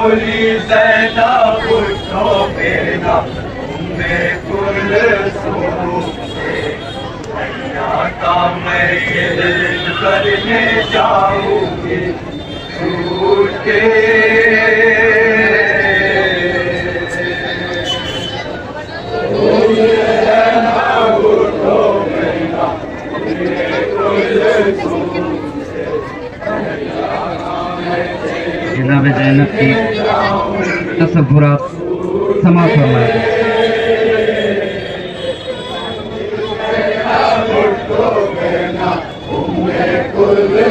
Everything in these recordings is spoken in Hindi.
बोली ज़ैनब उठो बेना मैं कुलसूम से भैया का मैं दिल करने जाऊंगी छूट के। जनाब ज़ैनब की तसव्वुरात समाअत फरमाएं।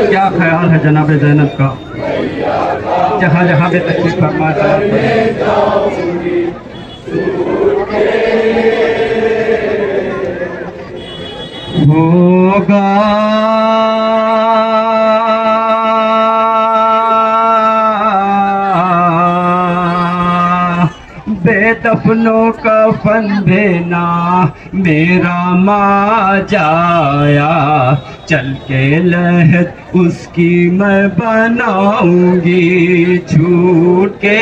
क्या ख्याल है जनाब ज़ैनब का? जहाँ जहाँ भी तशरीफ फरमा होगा बेदफनों का फन देना मेरा माँ जाया चल के लहद उसकी मैं बनाऊंगी छूट के।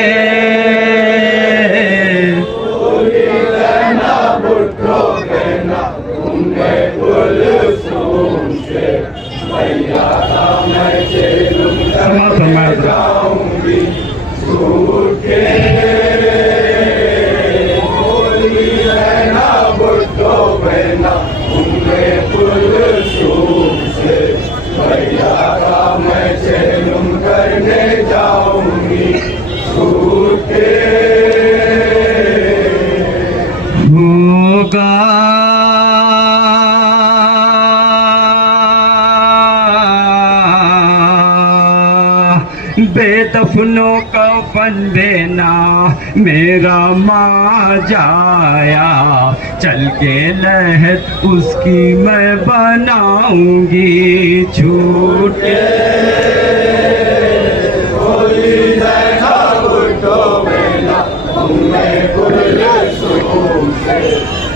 बेदफनों का फन देना मेरा माँ जाया चल के लहद उसकी मैं बनाऊंगी छूट के।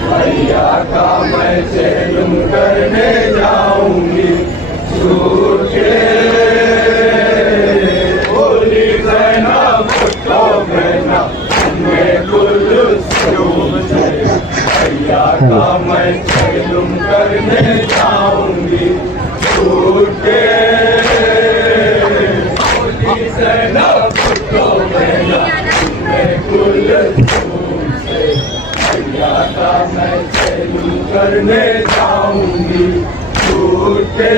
भैया का मैं चेलुम करने जाऊंगी छूट के। बोली ज़ैनब उठो बेना मैं कुलसूम से भैया का मैं चेलुम करने जाऊंगी छूट के। बोली ज़ैनब उठो बेना मैं कुलसूम से भैया का मैं चेलुम करने जाऊंगी छूट के।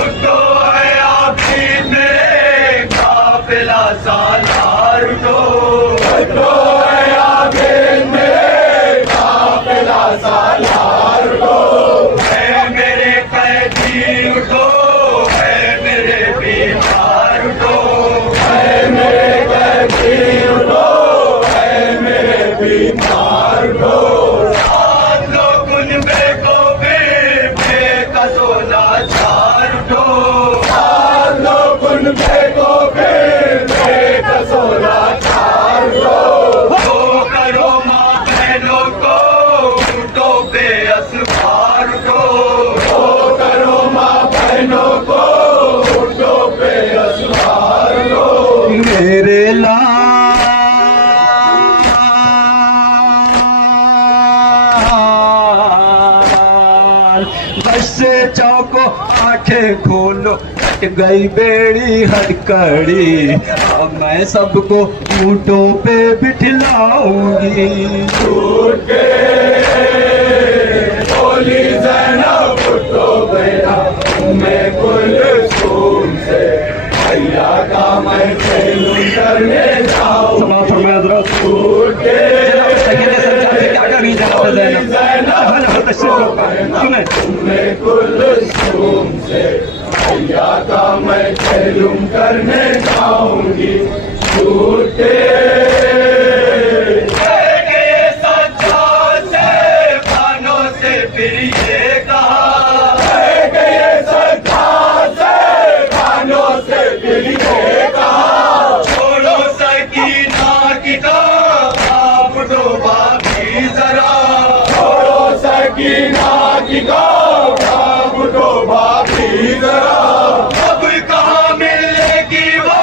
उठो है आपकी मेरे काफिला सालार उठो है आगे मेरे काफिला सालार उठो है मेरे कैदी उठो है मेरे बीमार उठो है मेरे कैदी उठो बीमार हो साथ लोग उनमें को बेकसो लाचार उठो साथ लोग उनमें को बेकसो लाचार उठो वो करो माँ बहनों को उठो बेअसवार उठो वो करो माँ बहनों को उठो बेअसवार उठो मेरे बस से चौको आंखें खोलो कट गई बेड़ी हड़कड़ी अब मैं सबको ऊँटों पे बिठलाऊंगी छूट के। बोली ज़ैनब उठो बेना मैं कुलसूम से भैया का मैं चेलुम करने जाऊंगी छूट के। मैं कुलसूम से भैया का मैं चेलुम करने जाऊंगी छूट के। सच्चा से खानों से फिर ये कहा सच्चा से खानों से फिर ये कहा छोड़ो सकीना की आप उठो बाकी जरा छोड़ो सकीना की आप उठो बाकी जरा अब कहाँ मिलेगी वो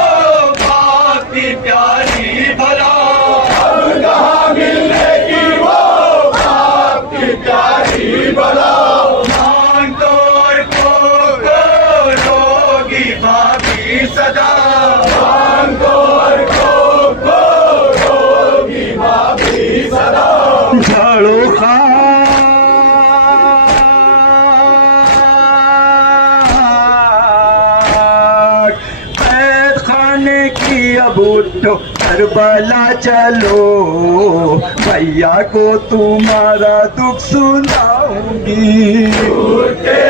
जमाने की, अब उठो करबला चलो, भैया को तुम्हारा दुख सुनाऊंगी। उठे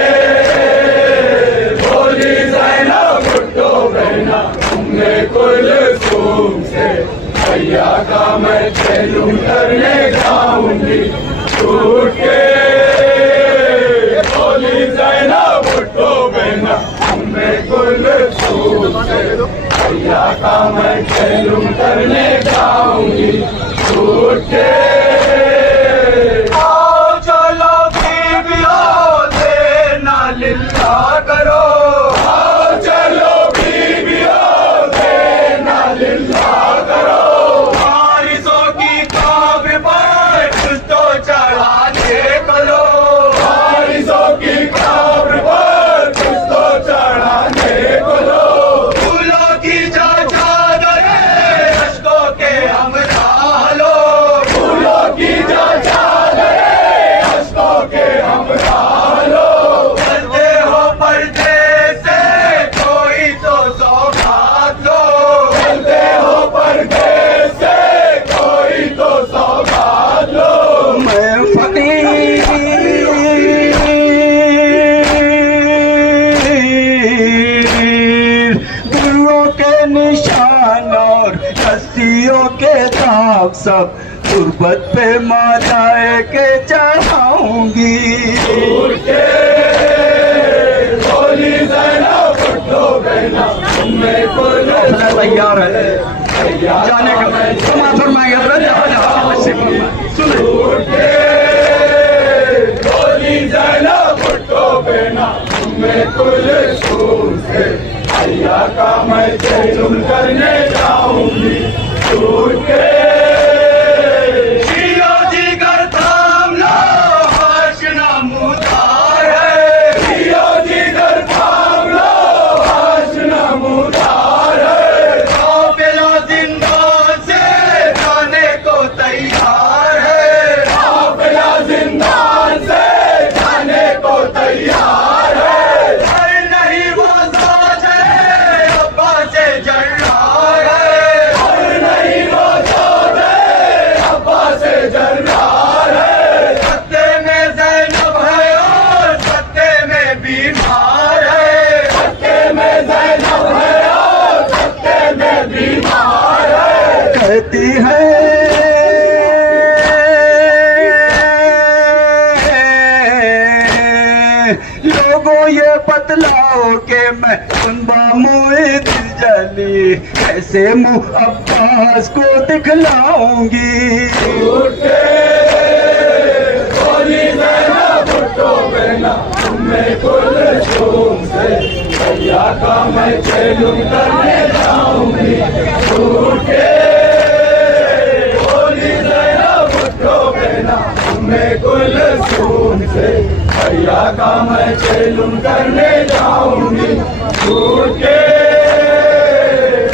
बोली ज़ैनब उठो बहना उम्मे कुलसूम से, भैया का मैं चैलूम करने जाऊंगी। उठे बोली ज़ैनब उठो बहना उम्मे कुलसूम से, भैया का मैं चैलूम करने जाऊंगी। उठे आओ चलो बीबियों देना लिल्ला करो, आओ चलो बीबियों देना लिल्ला करो, वारिसों की कब्र पर कुछ तो चढ़ाने करो, वारिसों की कब्र पर कुछ तो चढ़ाने करो, फूलों की जो चादरें अश्कों के हमरा लो, फूलों की जो चादरें अश्कों के हमरा लो, चलते हो पर्दे से कोई तो सौगात लो, चलते हो पर्दे से कोई तो सौगात लो। मैं फकीर गुरुओं के निशान और रस्सियों के दाग सब गुर्बत पे मालाए के चढ़ाऊंगी। उठे बोली ज़ैनब उठो बहना उम्मे कुलसूम फैसला तैयार है भैया जाने का, क्षमा फरमाइएगा जहाँ जहाँ से फरमाए। सुने उठे बोली ज़ैनब उठो बहना उम्मे कुलसूम से, भैया का मैं चैलूम करने जाऊंगी। उठे जियो जिगर थाम लो हर्ष नमूदार है, जियो जिगर थाम लो हर्ष नमूदार है, काफिला जिंदान से जाने को तैयार है, काफिला जिंदान से जाने को तैयार है, अरे नहीं वो साज है अब्बा से जर्रार है, अरे नहीं वो साज है अब्बा से जर्रार है, सत्ते में ज़ैनब है और सत्ते में बीमार है, सत्ते में ज़ैनब है और सत्ते में बीमार है। कहती है लोगों ये बतलाओ के मैं सुनबा मुए दिल जली, कैसे मुँह अब्बास को दिखलाऊंगी। उठे बोली ज़ैनब उठो बहना उम्मे कुलसूम से, भैया का मैं चैलूम करने जाऊंगी। उठे बोली ज़ैनब उठो बहना उम्मे कुलसूम से, भैया का मैं चैलूम करने जाऊंगी। उठे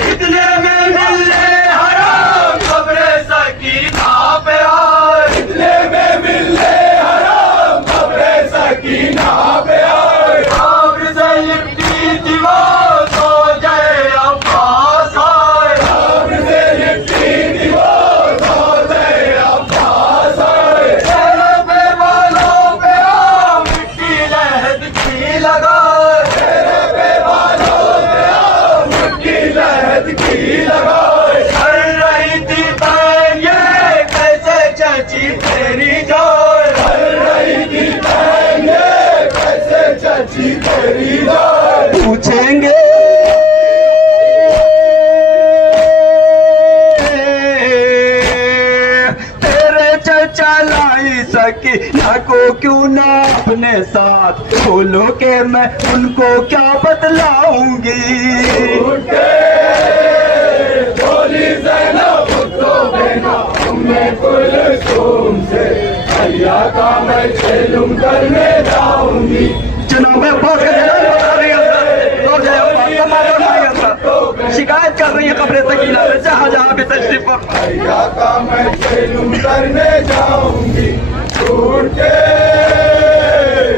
कितने में मिलने हराम खबरे सकीना पे आए, कितने में मिलने हराम खबरे सकीना पे आए, खबर से लिपटी दीवार सो जाए अब्बास आए, खबर से लिपटी दीवार सो जाए अब्बास आए, चेहरे पे बालों पे आ मिट्टी लहद की लगाए, चेहरे पे बालों पे आ मिट्टी लहद की लगाए, हर रही थी बहन ये कैसे चाची तेरी जाए, हर रही थी बहन ये कैसे चाची तेरी जाए, पूछेंगे तेरे चचा लाई सकी ना को क्यों ना अपने साथ, बोलो के मैं उनको क्या बतलाऊंगी। उठे बोली ज़ैनब उठो बहना उम्मे कुलसूम से, भैया का मैं चैलूम करने जाऊंगी। जनाब अब्बास का जनाब बता रही है लौट जाए अब्बास, कमाल नहीं आता, शिकायत कर रही है खबरें तकीला में, जहाँ जहाँ भी तशरीफ पर भैया का मैं चैलूम करने जाऊंगी। उठे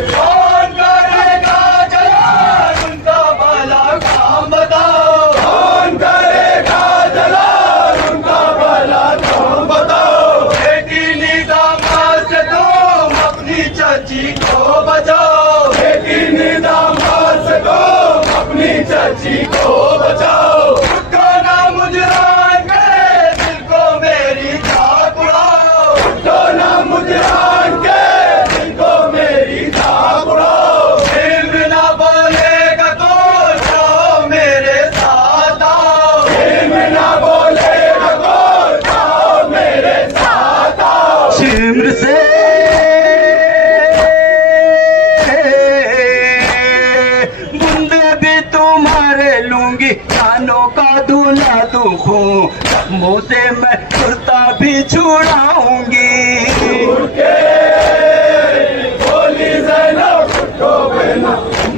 कौन करेगा जलाल उनका भला काम बताओ, कौन करे दूल्हा दूं खूं, जख्मों से मैं कुर्ता भी छुड़ाऊंगी। बोली ज़ैनब भुट्टो बहना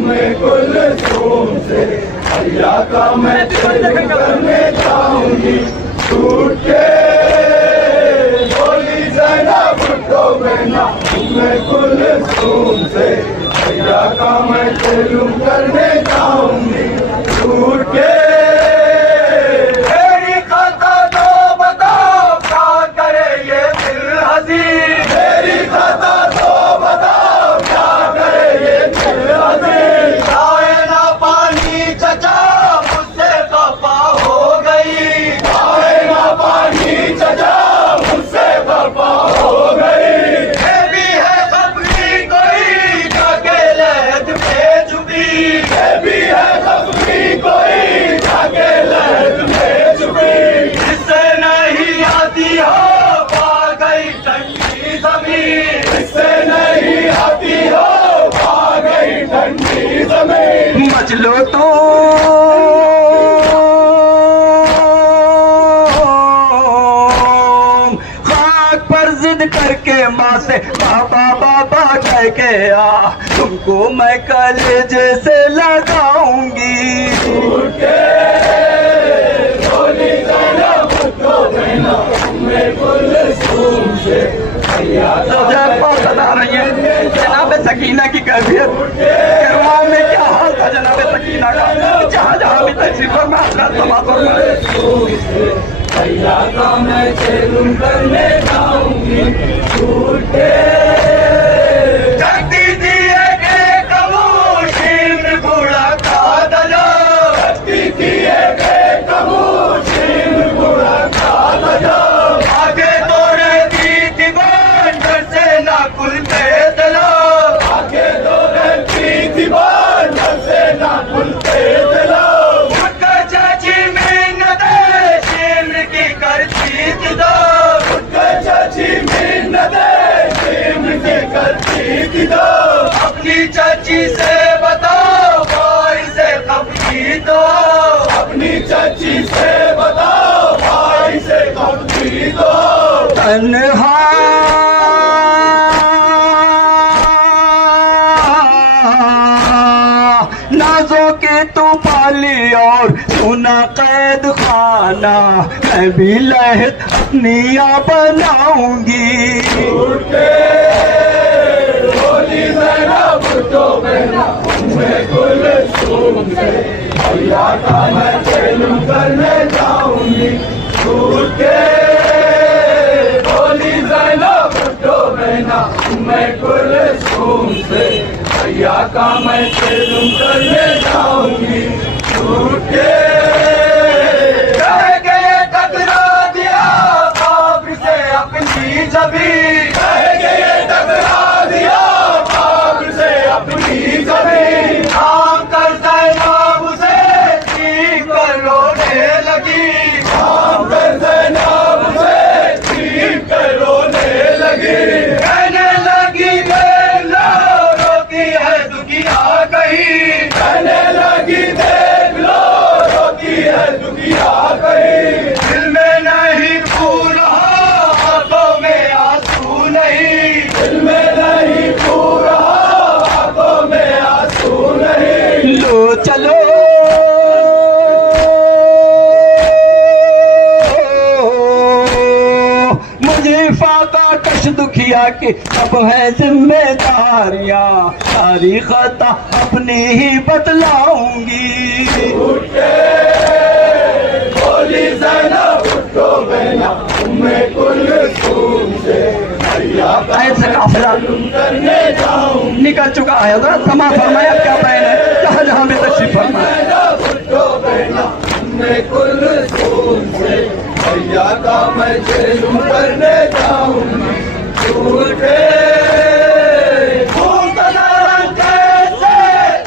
मैं कुलसूम से भैया का मैं तेलुम करने जाऊंगी छूट के। बोली ज़ैनब भुट्टो बहना मैं कुलसूम से भैया का मैं तेलुम करने जाऊंगी छूट के। मेरी खाता तो बताओ क्या करे ये दिल हसी, मेरी खाता तो बताओ क्या करे ये दिल हसी। चाय ना पानी चचा मुझसे खफा हो गई, चाय ना पानी चचा मुझसे खफा हो गई। ये भी है खबरी कोई जाके लहद में छुपी, ये भी है खबरी कोई जाके लहद में छुपी। जिससे नहीं आती हो पा गई ठंडी जमीन, जिससे नहीं आती हो पा गई ठंडी जमीन। मचलो तो खाक पर जिद करके माँ से बाबा बाबा कह के आ, तुमको मैं कलेजे से लगाऊंगी। बोली ज़ैनब भुट्टो बहना मैं कुलसूम से भैया का बता रही है जनाब सकीना की कैफियत करवाओ में क्या हाल था जनाब सकीना का, जहाँ जहाँ भी तशरीफ फरमा भैया का मैं तेलुम करने जाऊंगी छूट के। जगती थी एक कमूशीन गुड़ा का दलो, जगती थी एक कमूशीन गुड़ा का दलो। आगे तो रहती थी बंदर से ना खुलते दलो, आगे तो रहती थी बंदर से ना खुलते दलो। उठकर चाची मिन्नते शिमर की करती थी दो, उठकर चाची मिन्नते शिमर की करती थी दो। अपनी चाची से बताओ भाई से खफी तो, अपनी चाची से बताओ भाई से खफी तो। तन्हा नाजों के तू पाली और सुना कैद खाना, मैं भी लहद अपनी बनाऊंगी। बोली ज़ैनब भुट्टो बहना मैं कुलसूम से भैया का मैं तेलुम करने जाऊंगी छूट के। बोली ज़ैनब भुट्टो बहना मैं कुलसूम से भैया का मैं तेलुम करने जाऊंगी छूट के। कह के टकरा दिया बाप से अपनी जमीन, कह के टकरा दिया बाप से अपनी जमीन। काम कर ज़ैनब उसे ठीक कर रोने लगी, काम कर ज़ैनब उसे ठीक कर रोने लगी। कहने लगी देख लो रोती है दुखिया कहीं, कहने लगी देख लो रोती है दुखिया कहीं। दिल में नहीं फूल हाथों में आंसू नहीं, दिल में नहीं फूल हाथों में आंसू नहीं। लो चलो मुझे फाका कश दुखिया की अब है जिम्मेदारियां, सारी खता अपनी ही बतलाऊंगी। बोली ज़ैनब भुट्टो बहना मैं कुलसूम से भैया का ऐसे काफिला करने जाऊंगी निकल चुका है, समा फरमाया क्या बैन है, जहाँ जहाँ भी तशरीफ फरमाया। ज़ैनब भुट्टो बहना मैं कुलसूम से भैया का मैं तेलुम करने जाऊंगी छूट के। फूल का रंग कैसे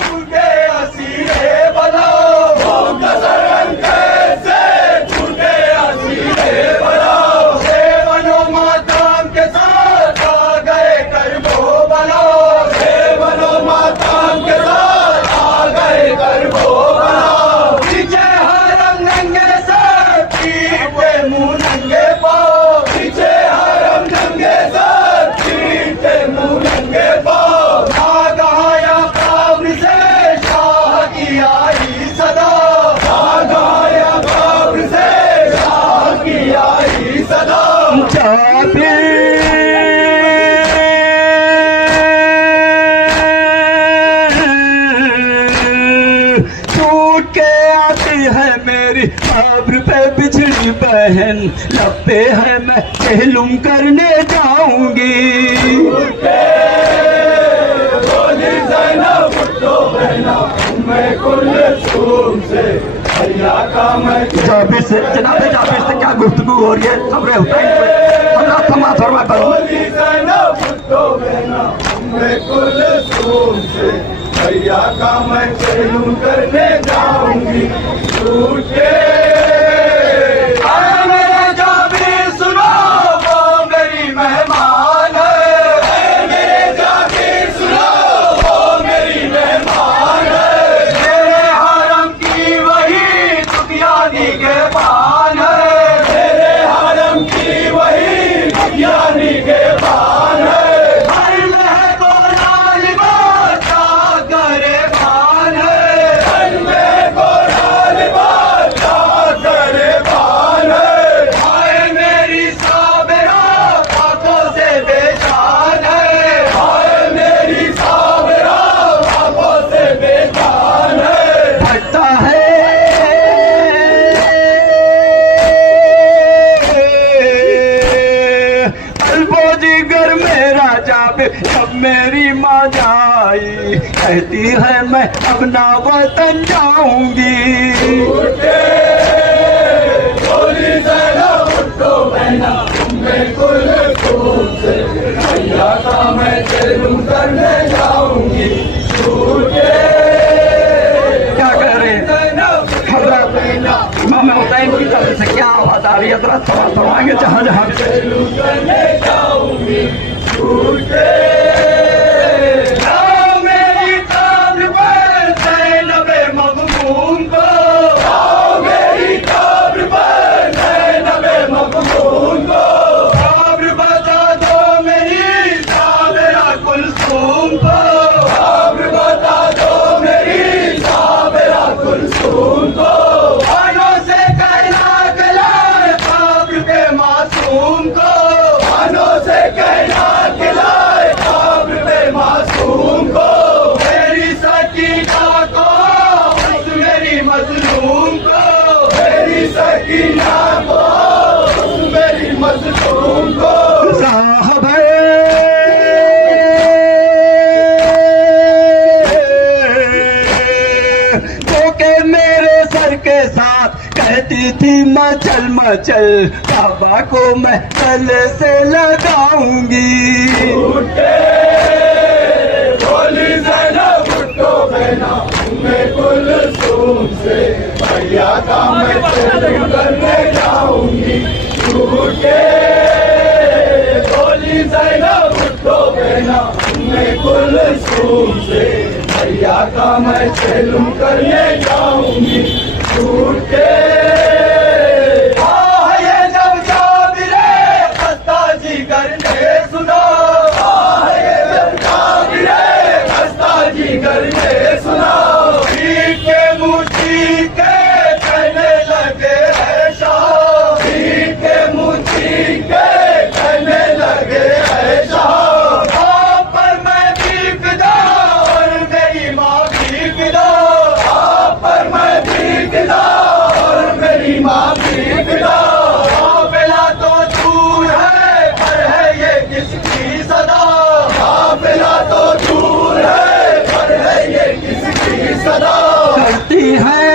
छूटे असीरे बनाओ, फूल का रंग कैसे छूटे असीरे बनाओ। सेवनो मातम के साथ आ गए करबो बनाओ, सेवनो मातम के साथ आ गए करबो बनाओ। पीछे हरम नंगे बिछड़ी बहन, लब पे है मैं कहलूम करने जाऊंगी। बोली ज़ैनब भुट्टो बहना मैं कुलसूम से, भैया का मैं जाबिर से, जनाब जाबिर से क्या गुफ्तगू हो रही है? खबरें हुसैन पे हजरत फरमा फरमा करो। बोली ज़ैनब भुट्टो बहना मैं कुलसूम से, भैया का मैं कहलूम करने जाऊंगी छूट के। अरे मेरे जाबिर सुनो, वो मेरी मेहमान है। मेरे जाबिर सुनो, वो मेरी मेहमान है। मेरे हरम की वही दुनियानी के पान है। मेरे हरम की वही दुनियानी के पान है। हर लहर को लालिमा क्या करे भान है। हर लहर को लालिमा क्या करे भान है। हाय मेरी साबिरा आंखों से बेजान है। हाय मेरी साबिरा आंखों से बेजान है। फटता है अल्बो जिगर मेरा जाबिर, जब मेरी माँ जाई कहती है मैं अपना वतन जाऊंगी। बोली ज़ैनब भुट्टो बहना मैं कुलसूम से, भैया का मैं कहलूम करने जाऊंगी छूट के। क्या करें हजरत इमाम हुसैन की तरफ से क्या आवाज आ रही है? हजरत फरमाएंगे जहाँ जहाँ भी कहलूम करने जाऊंगी छूट के। आओ मेरी कब्र पर ज़ैनब मखदूम को, आओ मेरी कब्र पर ज़ैनब मखदूम को। कब्र बता दो मेरी साबिरा कुलसूम को, कब्र बता दो मेरी साबिरा कुलसूम को। कानों से कहना खिलाए कब्र के मासूम को, कानों से कहना खिलाए कब्र के मासूम को। मेरी सकीना को उस मेरी मजलूम को, मेरी सकीना को उस मेरी मजलूम को। साहब तो के मेरे सर के साथ कहती थी मचल मचल, काबा को मैं गले से लगाऊंगी। बोली ज़ैनब भुट्टो बहना मैं कुलसूम से, भैया का मैं कहलूम करने जाऊंगी छूट के। बोली ज़ैनब भुट्टो बहना मैं कुलसूम से, भैया का मैं कहलूम करने जाऊंगी छूट के। ये जब जाबिरे खस्ता जी करने सुनो, ये जब जाबिरे खस्ता जी करने सुनो। पीठ के मुझी के कहने लगे ऐसा, पीठ के मुझी के कहने लगे ऐसा। आप पर मैं भी फिदा और मेरी माँ भी फिदा, आप पर मैं भी फिदा और मेरी माँ भी फिदा। काफिला तो दूर है पर है ये किसकी सदा, काफिला तो दूर है पर है ये किसकी सदा। करती है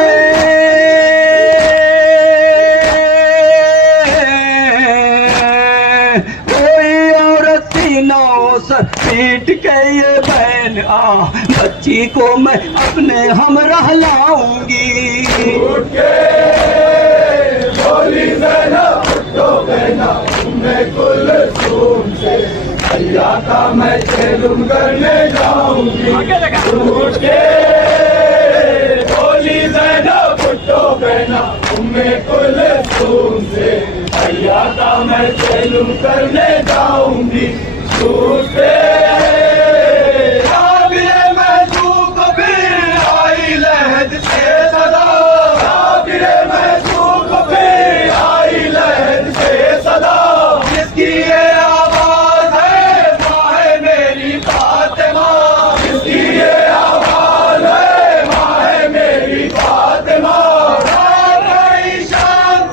कोई औरत सीनों सर पीट के ये बहन आ, बच्ची को मैं अपने हमराह लाऊंगी। छूट के। बोली ज़ैनब भुट्टो बहना मैं कुलसूम से, भैया का मैं कहलूम करने जाऊंगी छूट के। बोली ज़ैनब भुट्टो बहना मैं कुलसूम से, भैया का मैं कहलूम करने जाऊंगी छूट के। काबिले महसूक फिर आई लहद से सदा, काबिले महसूक फिर आई लहद से सदा। जिसकी ये आवाज है माँ है मेरी फातिमा, जिसकी ये आवाज है माँ है मेरी फातिमा। रात आई शाम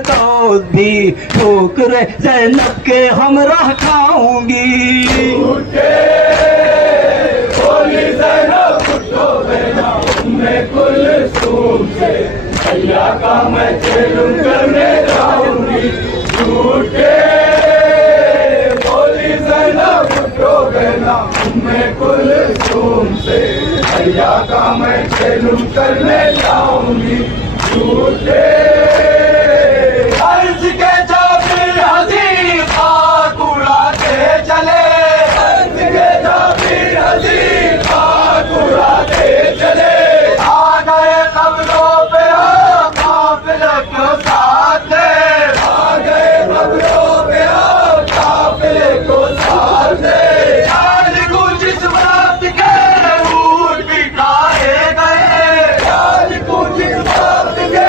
फिरदौस भी ठोकरे ज़ैनब के हमराह खाऊंगी। झूठे बोली ज़ैनब उठो बहना उम्मे कुलसूम से भैया का मैं चेलुम करने जाऊंगी। झूठे बोली ज़ैनब उठो बहना उम्मे कुलसूम से भैया का मैं चेलुम करने जाऊंगी। झूठे अर्ज के जाबिर हज़ीर खाक उड़ाते चले, अर्ज के जाबिर हज़ीर खाक उड़ाते चले। आ गए कब्रों पे काफिले को साथ ले, आ गए कब्रों पे काफिले को साथ ले। आज कुछ इस वक्त के ऊँट बिठाए गए, आज कुछ इस वक्त के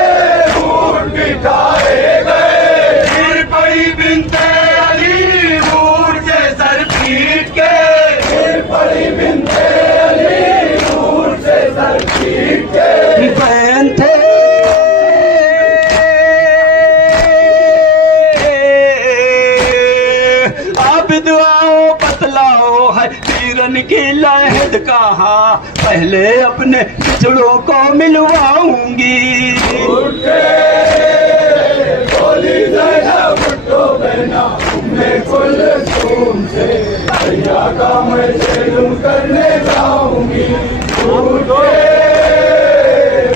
ऊँट बिठाए गए। फिर पड़ी बिनते अली ऊँट से सर पीट के, फिर पड़ी बिनते अली ऊँट से सर पीट के। बहन थे अब दुआओं बतलाओ है पीरन की लहद कहाँ, पहले अपने बिछड़ों को मिलवाऊंगी। झूठे बोली ज़ैनब उठो बहना उम्मे कुलसूम से भैया का मैं चेलुम करने जाऊंगी। झूठे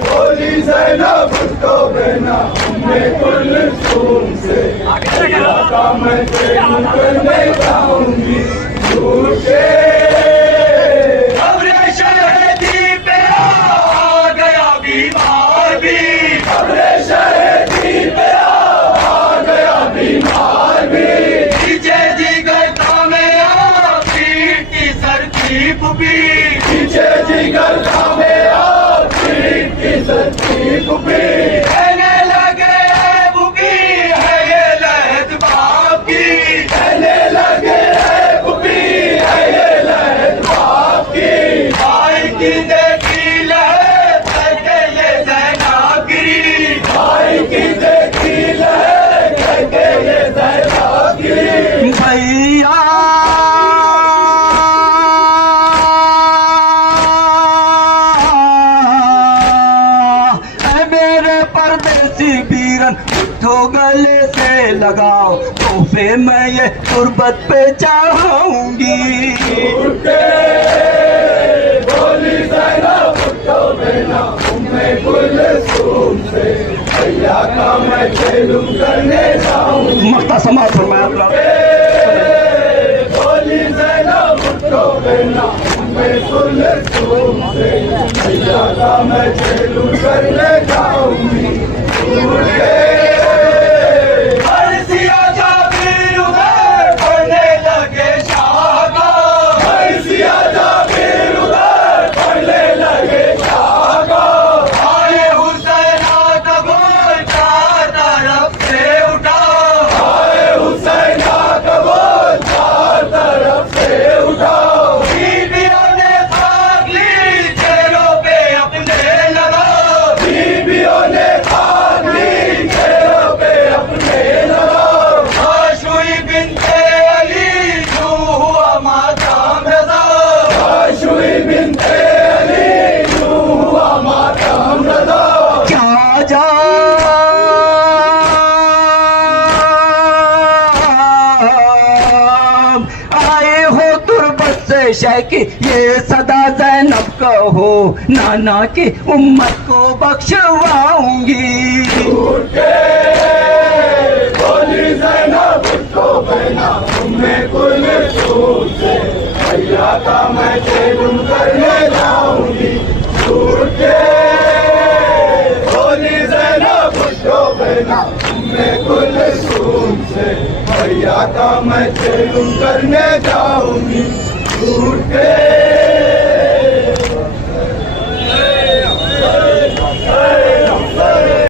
बोली ज़ैनब उठो बहना उम्मे कुलसूम से भैया का मैं चेलुम करने जाऊंगी। झूठे खबरें शहीदी पे आ गया बीमार भी, खबरें शहीदी पे आ गया बीमार भी। पीछे जिगर थामे आ पीठ की सरकीप भी, पीछे जिगर थामे आ पीठ की सरकीप भी। कहने लगे है बुकी है ये लहद बाप की, कहने लगे है बुकी है ये लहद बाप की। भाई की देखी लहद करके ये ज़ैनब गिरी, भाई की देखी लहद करके ये ज़ैनब गिरी। भैया ऐ मेरे परदेसी वीरन उठो गले से लगाओ, तोहफे मैं ये तुरबत पे चढ़ाऊंगी। झूठे बोली ज़ैनब उठो बहना उम्मे कुलसूम से भैया का मैं चेलुम करने जाऊंगी। मक्ता समाज फरमाया अपना। बोली ज़ैनब उठो बहना उम्मे कुलसूम से भैया का मैं चेलुम करने जाऊंगी। झूठे अर्ज़िया जाबिर उधर पढ़ने लगे शाह का, अर्ज़िया जाबिर उधर पढ़ने लगे शाह का। आए हुसैन का बोल चार तरफ से उठा, आए हुसैन का बोल चार तरफ से उठा। बीबियों ने भाग ली चेहरों पे अपने लगा, बीबियों ने भाग ली चेहरों पे अपने लगा। आशुई बिनते अली जो हुआ मातम रज़ा, आशुई बिनते अली जो हुआ मातम रज़ा। क्या जा आए हो तुरबत से शैकी, ये सदा ज़ैनब कहो नाना की उम्मत को बख्शवाऊंगी। झूठे बोली ज़ैनब उठो बहना उम्मे कुलसूम से भैया का मैं चेलुम करने जाऊंगी। झूठे बोली ज़ैनब उठो बहना उम्मे कुलसूम से भैया का मैं चेलुम करने जाऊंगी। झूठे